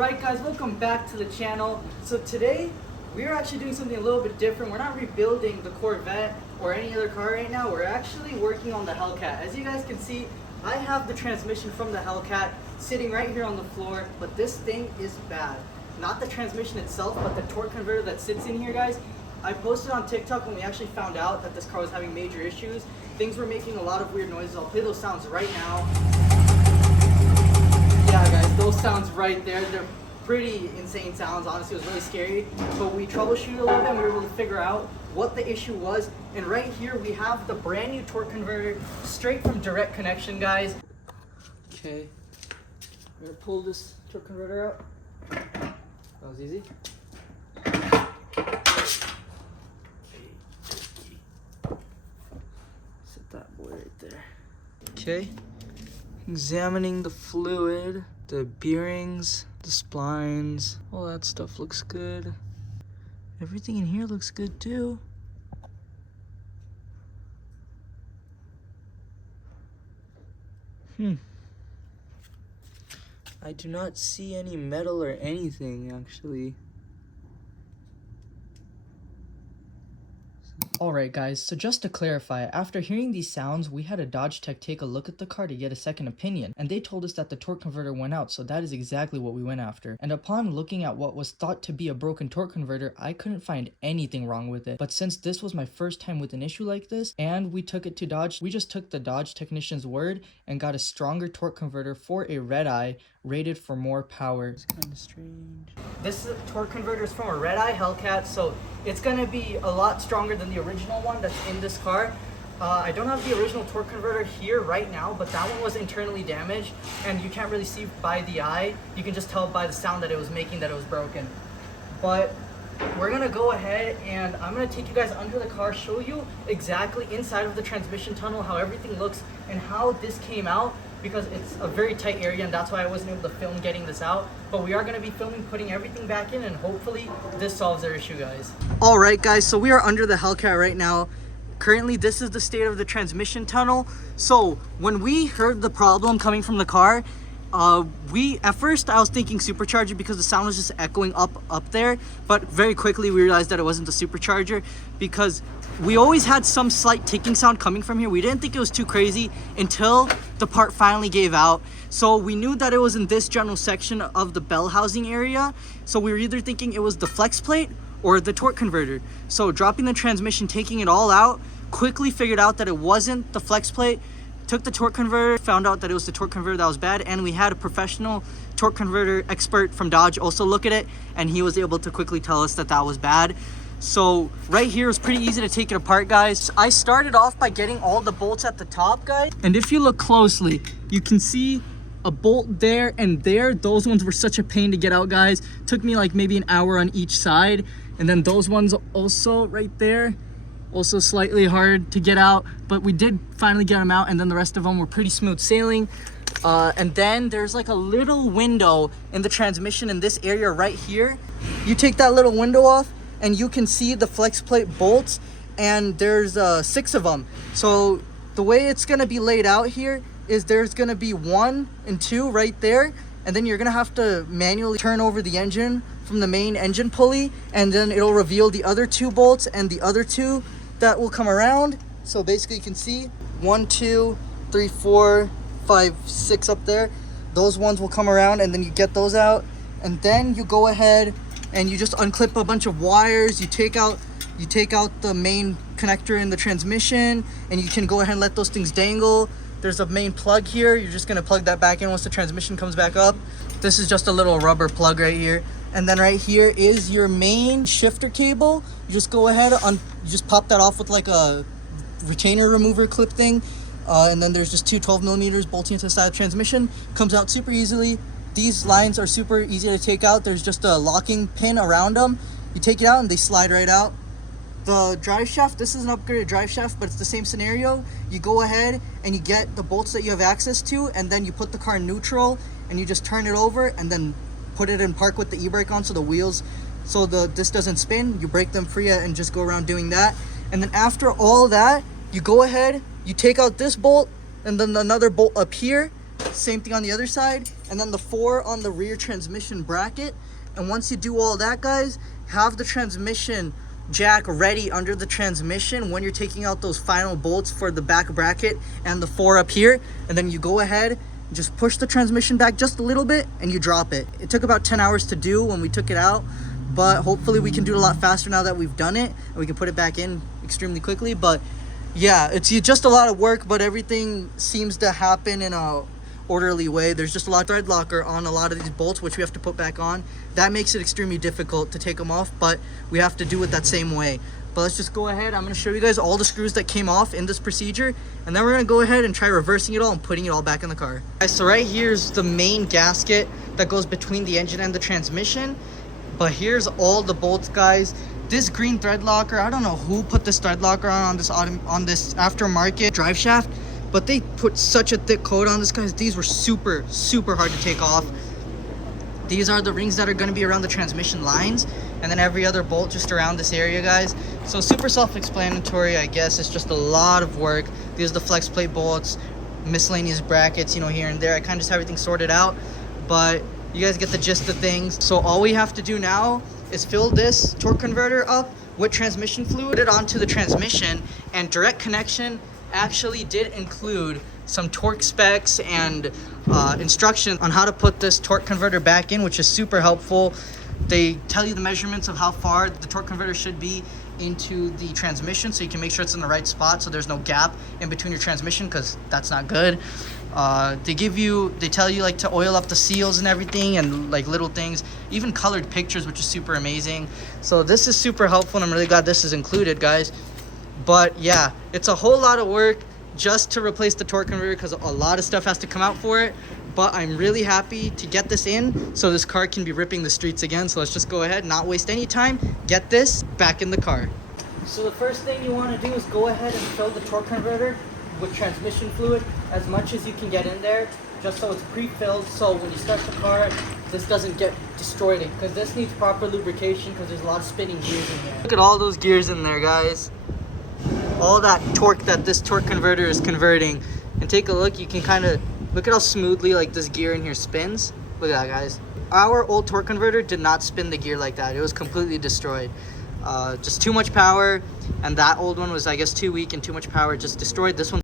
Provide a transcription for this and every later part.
Alright guys, welcome back to the channel. So today, we're actually doing something a little bit different. We're not rebuilding the Corvette or any other car right now. We're actually working on the Hellcat. As you guys can see, I have the transmission from the Hellcat sitting right here on the floor, but this thing is bad. Not the transmission itself, but the torque converter that sits in here, guys. I posted on TikTok when we actually found out that this car was having major issues. Things were making a lot of weird noises. I'll play those sounds right now. Yeah guys, those sounds right there, they're pretty insane sounds. Honestly, it was really scary, but we troubleshooted a little bit and we were able to figure out what the issue was. And right here we have the brand new torque converter straight from Direct Connection, guys. Okay, I'm gonna pull this torque converter out. That was easy. Set that boy right there. Okay. Examining the fluid, the bearings, the splines, all that stuff looks good. Everything in here looks good too. I do not see any metal or anything actually. Alright guys, so just to clarify, after hearing these sounds, we had a Dodge tech take a look at the car to get a second opinion, and they told us that the torque converter went out, so that is exactly what we went after. And upon looking at what was thought to be a broken torque converter, I couldn't find anything wrong with it. But since this was my first time with an issue like this, and we took it to Dodge, we just took the Dodge technician's word and got a stronger torque converter for a Red Eye, rated for more power. It's kind of strange. This torque converter is from a Red Eye Hellcat, so it's going to be a lot stronger than the original one that's in this car. I don't have the original torque converter here right now, but that one was internally damaged, and you can't really see by the eye. You can just tell by the sound that it was making that it was broken. But we're going to go ahead and I'm going to take you guys under the car, show you exactly inside of the transmission tunnel how everything looks and how this came out, because it's a very tight area and that's why I wasn't able to film getting this out. But we are going to be filming putting everything back in, and hopefully this solves their issue, guys. Alright guys, so we are under the Hellcat right now. Currently this is the state of the transmission tunnel. So when we heard the problem coming from the car, at first I was thinking supercharger because the sound was just echoing up there, but very quickly we realized that it wasn't the supercharger, because we always had some slight ticking sound coming from here. We didn't think it was too crazy until the part finally gave out. So we knew that it was in this general section of the bell housing area. So we were either thinking it was the flex plate or the torque converter. So dropping the transmission, taking it all out, quickly figured out that it wasn't the flex plate. Took the torque converter, found out that it was the torque converter that was bad, and we had a professional torque converter expert from Dodge also look at it, and he was able to quickly tell us that that was bad. So right here is pretty easy to take it apart, guys. I started off by getting all the bolts at the top, guys, and if you look closely, you can see a bolt there and there. Those ones were such a pain to get out, guys. Took me like maybe an hour on each side, and then those ones also right there, also slightly hard to get out, but we did finally get them out, and then the rest of them were pretty smooth sailing. And then there's like a little window in the transmission in this area right here. You take that little window off and you can see the flex plate bolts, and there's 6 of them. So the way it's gonna be laid out here is there's gonna be 1 and 2 right there, and then you're gonna have to manually turn over the engine from the main engine pulley, and then it'll reveal the other 2 bolts and the other 2 that will come around. So basically you can see 1, 2, 3, 4, 5, 6 up there. Those ones will come around, and then you get those out, and then you go ahead and you just unclip a bunch of wires. You take out the main connector in the transmission, and you can go ahead and let those things dangle. There's a main plug here. You're just gonna plug that back in once the transmission comes back up. This is just a little rubber plug right here. And then right here is your main shifter cable. You just go ahead you just pop that off with like a retainer remover clip thing. And then there's just 2 12mm bolting into the side of the transmission. Comes out super easily. These lines are super easy to take out. There's just a locking pin around them. You take it out and they slide right out. The drive shaft, this is an upgraded drive shaft, but it's the same scenario. You go ahead and you get the bolts that you have access to, and then you put the car in neutral and you just turn it over and then put it in park with the e-brake on, so the wheels, so this doesn't spin. You break them free and just go around doing that. And then after all that, you go ahead, you take out this bolt and then another bolt up here, Same thing on the other side. And then the 4 on the rear transmission bracket. And once you do all that, guys, have the transmission jack ready under the transmission when you're taking out those final bolts for the back bracket and the 4 up here. And then you go ahead, just push the transmission back just a little bit and you drop it. It took about 10 hours to do when we took it out, but hopefully we can do it a lot faster now that we've done it, and we can put it back in extremely quickly. But yeah, it's just a lot of work, but everything seems to happen in a orderly way. There's just a lot of thread locker on a lot of these bolts, which we have to put back on. That makes it extremely difficult to take them off, but we have to do it that same way. But let's just go ahead. I'm going to show you guys all the screws that came off in this procedure, and then we're going to go ahead and try reversing it all and putting it all back in the car. Guys, so right here's the main gasket that goes between the engine and the transmission. But here's all the bolts, guys. This green thread locker, I don't know who put this thread locker on this aftermarket drive shaft, but they put such a thick coat on this, guys. These were super hard to take off. These are the rings that are going to be around the transmission lines, and then every other bolt just around this area, guys. So super self-explanatory, I guess. It's just a lot of work. These are the flex plate bolts, miscellaneous brackets, you know, here and there. I kind of just have everything sorted out, but you guys get the gist of things. So all we have to do now is fill this torque converter up with transmission fluid, put it onto the transmission, and direct connection actually did include some torque specs and instruction on how to put this torque converter back in, which is super helpful. They tell you the measurements of how far the torque converter should be into the transmission, so you can make sure it's in the right spot, so there's no gap in between your transmission, because that's not good. They tell you like to oil up the seals and everything, and like little things, even colored pictures, which is super amazing. So this is super helpful, and I'm really glad this is included, guys. But yeah, it's a whole lot of work just to replace the torque converter, because a lot of stuff has to come out for it. But I'm really happy to get this in so this car can be ripping the streets again. So let's just go ahead, not waste any time, get this back in the car. So the first thing you want to do is go ahead and fill the torque converter with transmission fluid as much as you can get in there, just so it's pre-filled, so when you start the car, this doesn't get destroyed, because this needs proper lubrication, because there's a lot of spinning gears in there. Look at all those gears in there, guys. All that torque that this torque converter is converting. And take a look, you can kind of look at how smoothly like this gear in here spins. Look at that, guys. Our old torque converter did not spin the gear like that. It was completely destroyed. Just too much power, and that old one was, I guess, too weak, and too much power just destroyed this one.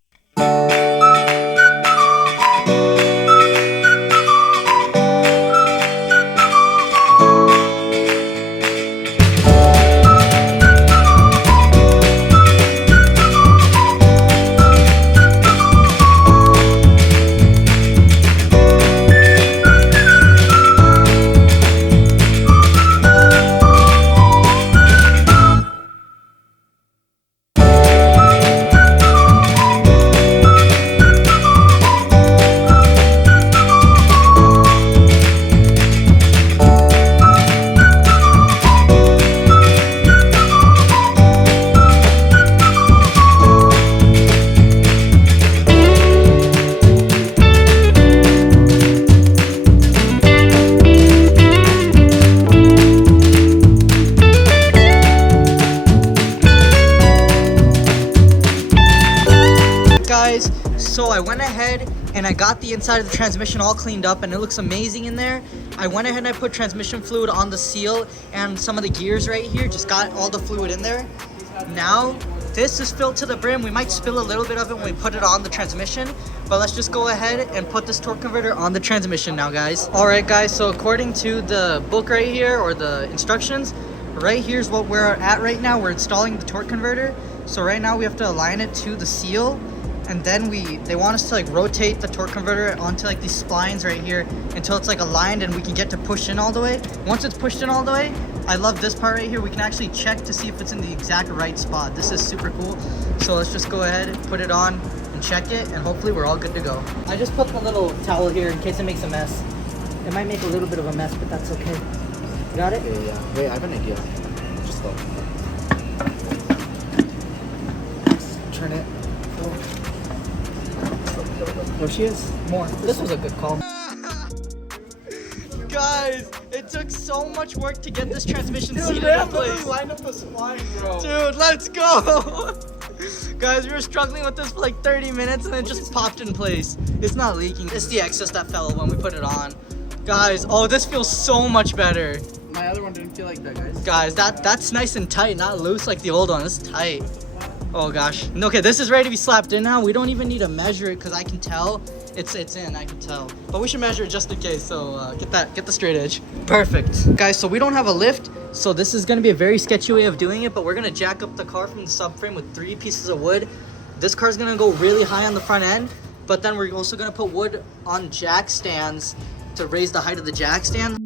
Guys, so I went ahead and I got the inside of the transmission all cleaned up, and it looks amazing in there. I went ahead and I put transmission fluid on the seal and some of the gears right here, just got all the fluid in there. Now this is filled to the brim. We might spill a little bit of it when we put it on the transmission, but let's just go ahead and put this torque converter on the transmission now, guys. All right, guys, so according to the book right here, or the instructions, right here's what we're at right now. We're installing the torque converter. So right now we have to align it to the seal, and then they want us to like rotate the torque converter onto like these splines right here until it's like aligned, and we can get to push in all the way. Once it's pushed in all the way, I love this part right here. We can actually check to see if it's in the exact right spot. This is super cool. So let's just go ahead and put it on and check it, and hopefully we're all good to go. I just put the little towel here in case it makes a mess. It might make a little bit of a mess, but that's okay. You got it? Yeah. Wait, I have an idea. Just go. Turn it. There she is. More. This was a good call. Guys, it took so much work to get this transmission seated in place. Line up the spline, bro. Dude, let's go. Guys, we were struggling with this for like 30 minutes and it just popped in place. It's not leaking. It's the excess that fell when we put it on. Guys, oh, this feels so much better. My other one didn't feel like that, guys. Guys, that's nice and tight, not loose like the old one. It's tight. Oh gosh. Okay, this is ready to be slapped in now. We don't even need to measure it because I can tell it's in. I can tell. But we should measure it just in case. So get the straight edge. Perfect. Guys, so we don't have a lift. So this is gonna be a very sketchy way of doing it. But we're gonna jack up the car from the subframe with 3 pieces of wood. This car's gonna go really high on the front end. But then we're also gonna put wood on jack stands to raise the height of the jack stand.